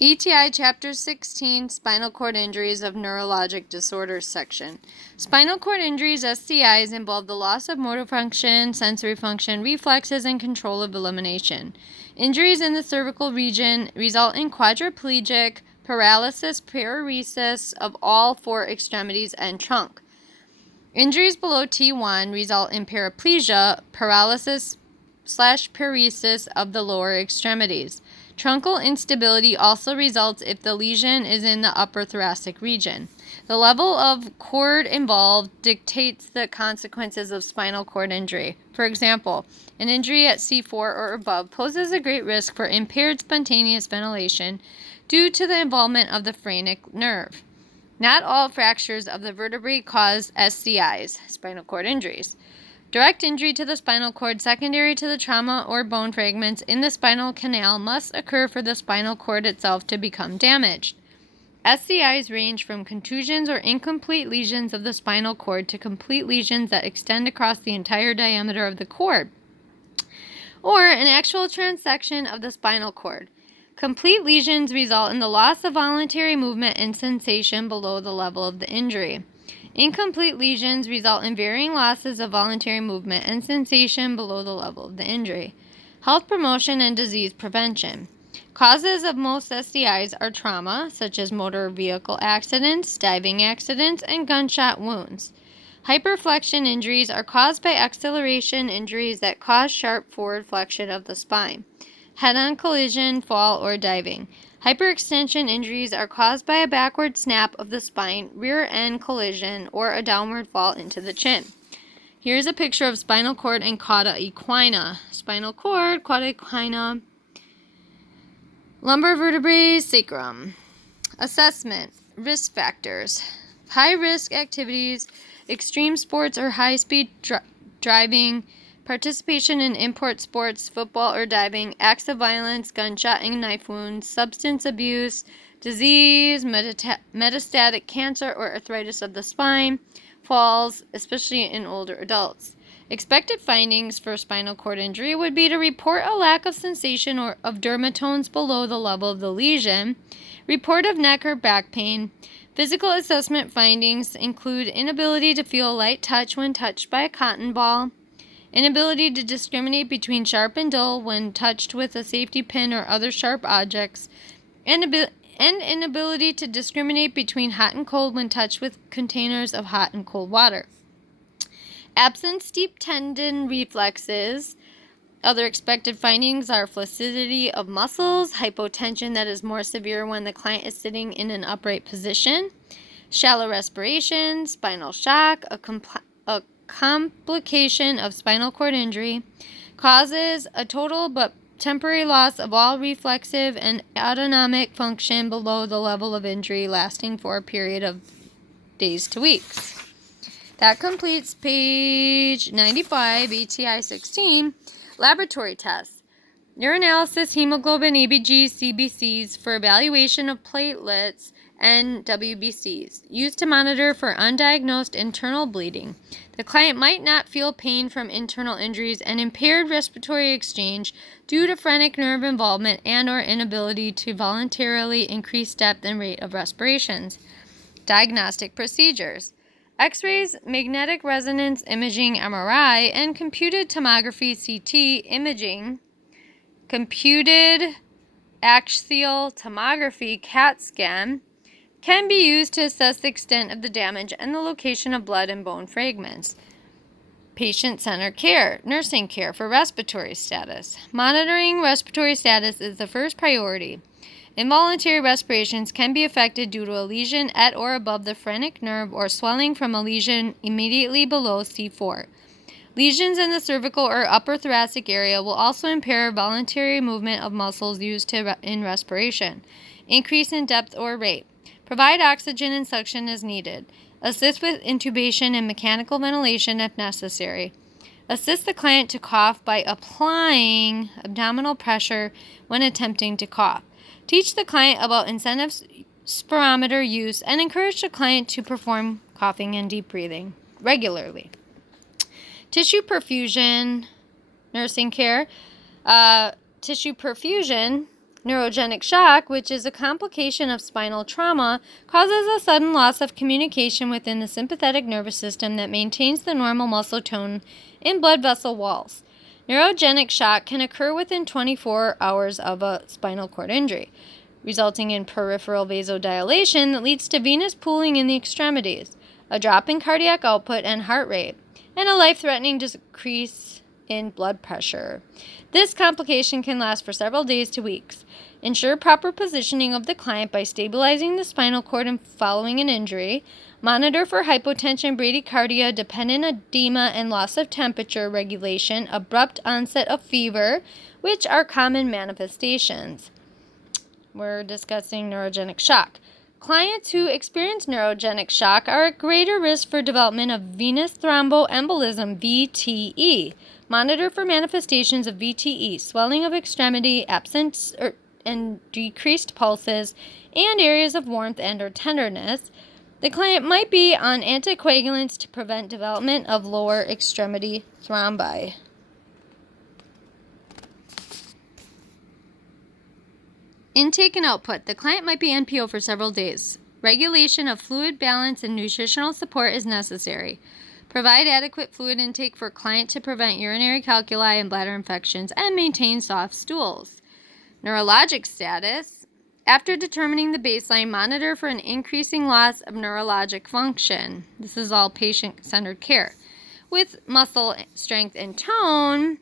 ETI Chapter 16, Spinal Cord Injuries of Neurologic Disorders section. Spinal cord injuries, SCIs, involve the loss of motor function, sensory function, reflexes, and control of elimination. Injuries in the cervical region result in quadriplegic, paralysis, paresis of all four extremities and trunk. Injuries below T1 result in paraplegia, paralysis/paresis of the lower extremities. Truncal instability also results if the lesion is in the upper thoracic region. The level of cord involved dictates the consequences of spinal cord injury. For example, an injury at C4 or above poses a great risk for impaired spontaneous ventilation due to the involvement of the phrenic nerve. Not all fractures of the vertebrae cause SCIs, spinal cord injuries. Direct injury to the spinal cord secondary to the trauma or bone fragments in the spinal canal must occur for the spinal cord itself to become damaged. SCIs range from contusions or incomplete lesions of the spinal cord to complete lesions that extend across the entire diameter of the cord, or an actual transection of the spinal cord. Complete lesions result in the loss of voluntary movement and sensation below the level of the injury. Incomplete lesions result in varying losses of voluntary movement and sensation below the level of the injury. Health promotion and disease prevention. Causes of most SCIs are trauma, such as motor vehicle accidents, diving accidents, and gunshot wounds. Hyperflexion injuries are caused by acceleration injuries that cause sharp forward flexion of the spine. Head-on collision, fall, or diving. Hyperextension injuries are caused by a backward snap of the spine, rear-end collision, or a downward fall into the chin. Here's a picture of spinal cord and cauda equina. Spinal cord, cauda equina, lumbar vertebrae, sacrum. Assessment. Risk factors. High-risk activities, extreme sports or high-speed driving, participation in import sports, football or diving, acts of violence, gunshot and knife wounds, substance abuse, disease, metastatic cancer or arthritis of the spine, falls, especially in older adults. Expected findings for spinal cord injury would be to report a lack of sensation or of dermatomes below the level of the lesion, report of neck or back pain. Physical assessment findings include inability to feel light touch when touched by a cotton ball, inability to discriminate between sharp and dull when touched with a safety pin or other sharp objects, and inability to discriminate between hot and cold when touched with containers of hot and cold water. Absent steep tendon reflexes. Other expected findings are flaccidity of muscles, hypotension that is more severe when the client is sitting in an upright position, shallow respiration, spinal shock, a complication of spinal cord injury, causes a total but temporary loss of all reflexive and autonomic function below the level of injury lasting for a period of days to weeks. That completes page 95, ETI 16, laboratory tests. Urinalysis, hemoglobin, ABG, CBCs for evaluation of platelets and WBCs, used to monitor for undiagnosed internal bleeding. The client might not feel pain from internal injuries and impaired respiratory exchange due to phrenic nerve involvement and or inability to voluntarily increase depth and rate of respirations. Diagnostic procedures. X-rays, magnetic resonance imaging MRI, and computed tomography CT imaging, computed axial tomography CAT scan, can be used to assess the extent of the damage and the location of blood and bone fragments. Patient-centered care, nursing care for respiratory status. Monitoring respiratory status is the first priority. Involuntary respirations can be affected due to a lesion at or above the phrenic nerve or swelling from a lesion immediately below C4. Lesions in the cervical or upper thoracic area will also impair voluntary movement of muscles used in respiration. Increase in depth or rate. Provide oxygen and suction as needed. Assist with intubation and mechanical ventilation if necessary. Assist the client to cough by applying abdominal pressure when attempting to cough. Teach the client about incentive spirometer use and encourage the client to perform coughing and deep breathing regularly. Tissue perfusion, nursing care. Tissue perfusion Neurogenic shock, which is a complication of spinal trauma, causes a sudden loss of communication within the sympathetic nervous system that maintains the normal muscle tone in blood vessel walls. Neurogenic shock can occur within 24 hours of a spinal cord injury, resulting in peripheral vasodilation that leads to venous pooling in the extremities, a drop in cardiac output and heart rate, and a life-threatening decrease in blood pressure. This complication can last for several days to weeks. Ensure proper positioning of the client by stabilizing the spinal cord and following an injury. Monitor for hypotension, bradycardia, dependent edema, and loss of temperature regulation, abrupt onset of fever, which are common manifestations. We're discussing neurogenic shock. Clients who experience neurogenic shock are at greater risk for development of venous thromboembolism, VTE. Monitor for manifestations of VTE, swelling of extremity, absence and decreased pulses, and areas of warmth and or tenderness. The client might be on anticoagulants to prevent development of lower extremity thrombi. Intake and output. The client might be NPO for several days. Regulation of fluid balance and nutritional support is necessary. Provide adequate fluid intake for client to prevent urinary calculi and bladder infections and maintain soft stools. Neurologic status. After determining the baseline, monitor for an increasing loss of neurologic function. This is all patient-centered care. With muscle strength and tone,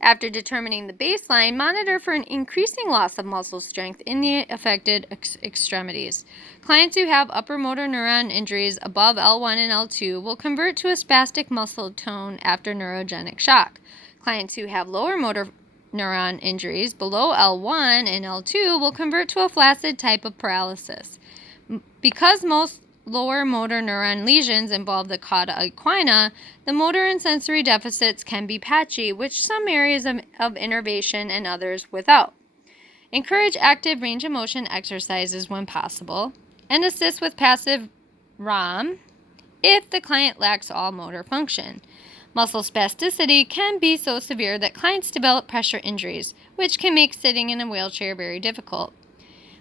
after determining the baseline, monitor for an increasing loss of muscle strength in the affected extremities. Clients who have upper motor neuron injuries above L1 and L2 will convert to a spastic muscle tone after neurogenic shock. Clients who have lower motor neuron injuries below L1 and L2 will convert to a flaccid type of paralysis. Because most lower motor neuron lesions involve the cauda equina, the motor and sensory deficits can be patchy, which some areas of innervation and others without. Encourage active range of motion exercises when possible, and assist with passive ROM if the client lacks all motor function. Muscle spasticity can be so severe that clients develop pressure injuries, which can make sitting in a wheelchair very difficult.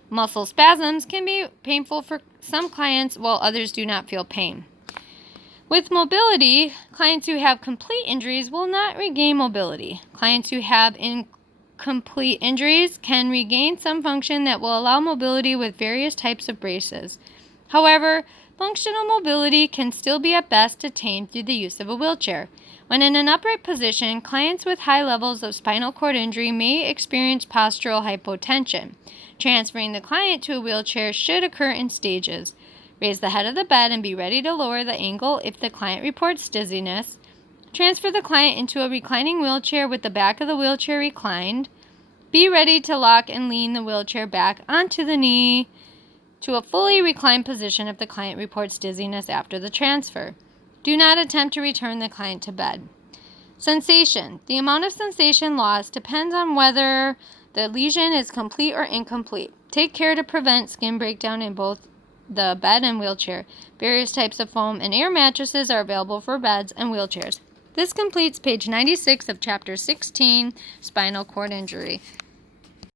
Muscle spasms can be painful for some clients, while others do not feel pain. With mobility, clients who have complete injuries will not regain mobility. Clients who have incomplete injuries can regain some function that will allow mobility with various types of braces. However, functional mobility can still be at best attained through the use of a wheelchair. When in an upright position, clients with high levels of spinal cord injury may experience postural hypotension. Transferring the client to a wheelchair should occur in stages. Raise the head of the bed and be ready to lower the angle if the client reports dizziness. Transfer the client into a reclining wheelchair with the back of the wheelchair reclined. Be ready to lock and lean the wheelchair back onto the knee to a fully reclined position if the client reports dizziness after the transfer. Do not attempt to return the client to bed. Sensation. The amount of sensation lost depends on whether the lesion is complete or incomplete. Take care to prevent skin breakdown in both the bed and wheelchair. Various types of foam and air mattresses are available for beds and wheelchairs. This completes page 96 of Chapter 16, Spinal Cord Injury.